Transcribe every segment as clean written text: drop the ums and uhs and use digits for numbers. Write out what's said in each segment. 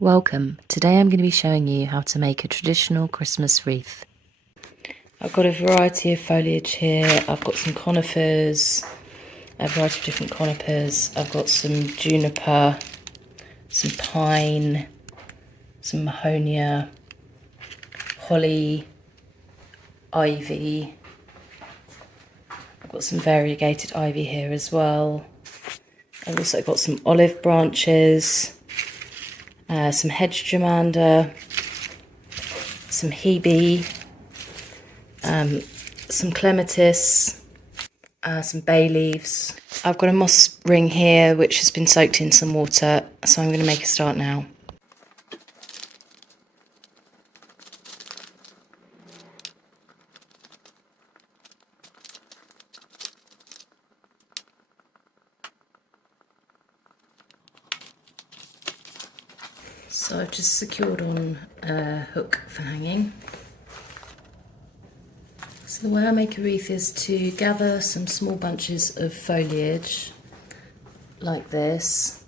Welcome. Today I'm going to be showing you how to make a traditional Christmas wreath. I've got a variety of foliage here. I've got some conifers, a variety of different conifers. I've got some juniper, some pine, some mahonia, holly, ivy. I've got some variegated ivy here as well. I've also got some olive branches, some hedge germander, some hebe, some clematis, some bay leaves. I've got a moss ring here which has been soaked in some water, so I'm going to make a start now. So I've just secured on a hook for hanging. So the way I make a wreath is to gather some small bunches of foliage like this,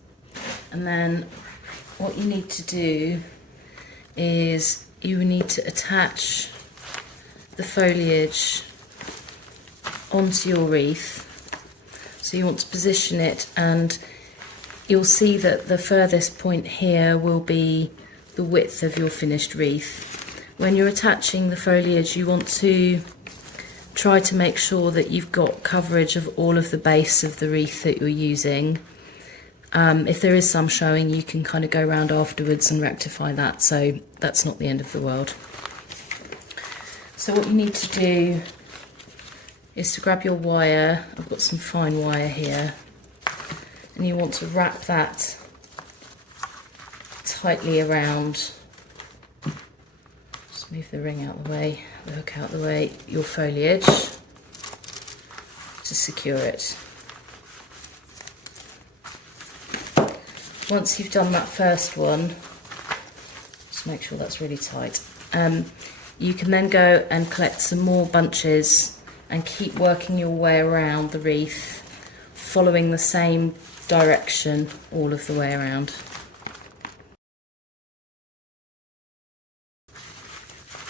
and then what you need to do is you need to attach the foliage onto your wreath. So you want to position it, and you'll see that the furthest point here will be the width of your finished wreath. When you're attaching the foliage, you want to try to make sure that you've got coverage of all of the base of the wreath that you're using. If there is some showing, you can kind of go around afterwards and rectify that, so that's not the end of the world. So what you need to do is to grab your wire. I've got some fine wire here, and you want to wrap that tightly around. Just move the ring out of the way, the hook out of the way, your foliage to secure it. Once you've done that first one, just make sure that's really tight. You can then go and collect some more bunches and keep working your way around the wreath, following the same direction all of the way around.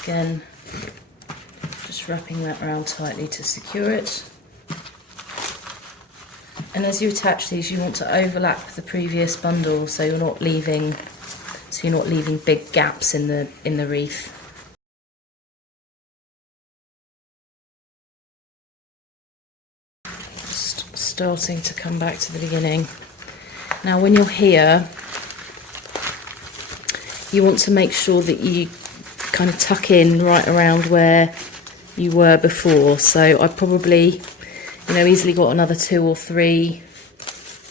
Again, just wrapping that around tightly to secure it. And as you attach these, you want to overlap the previous bundle, so you're not leaving big gaps in the wreath. Just starting to come back to the beginning. Now when you're here, you want to make sure that you kind of tuck in right around where you were before. So I probably, easily got another 2 or 3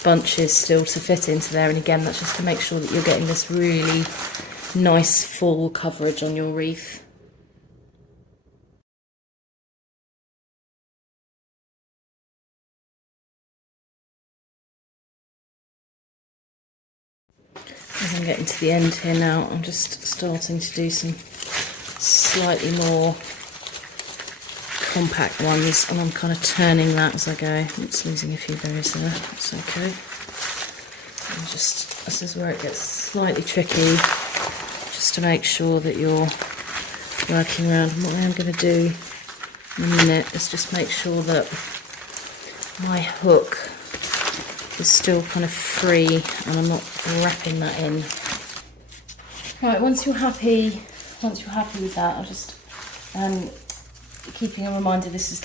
bunches still to fit into there, and again that's just to make sure that you're getting this really nice full coverage on your wreath. As I'm getting to the end here now, I'm just starting to do some slightly more compact ones, and I'm kind of turning that as I go. It's losing a few berries there, that's okay. And just, this is where it gets slightly tricky, just to make sure that you're working around. And what I am going to do in a minute is just make sure that my hook is still kind of free and I'm not wrapping that in. Right, once you're happy with that, I'll just keeping a reminder, this is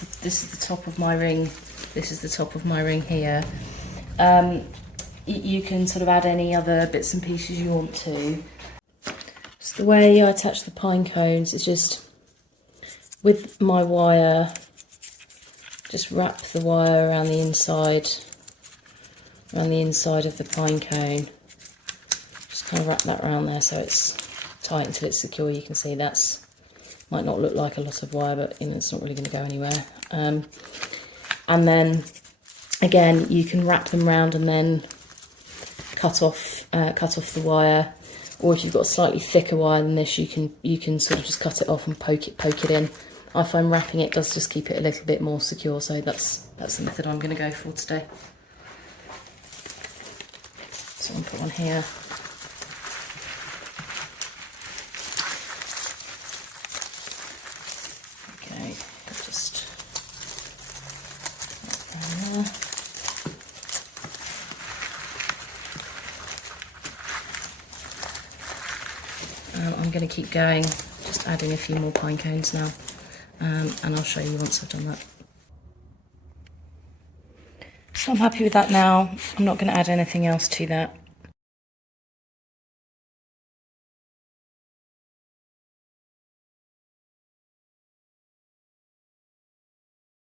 the top of my ring. This is the top of my ring here. You can sort of add any other bits and pieces you want to. So the way I attach the pine cones is just with my wire, just wrap the wire around the inside of the pine cone. Just kind of wrap that around there so it's tight until it's secure. You can see that's might not look like a lot of wire, but it's not really going to go anywhere. And then again, you can wrap them round and then cut off the wire, or if you've got a slightly thicker wire than this, you can sort of just cut it off and poke it in. I find wrapping it does just keep it a little bit more secure, so that's the method I'm going to go for today. So I'll put one here. I'm going to keep going, just adding a few more pine cones now, and I'll show you once I've done that. So I'm happy with that now. I'm not going to add anything else to that.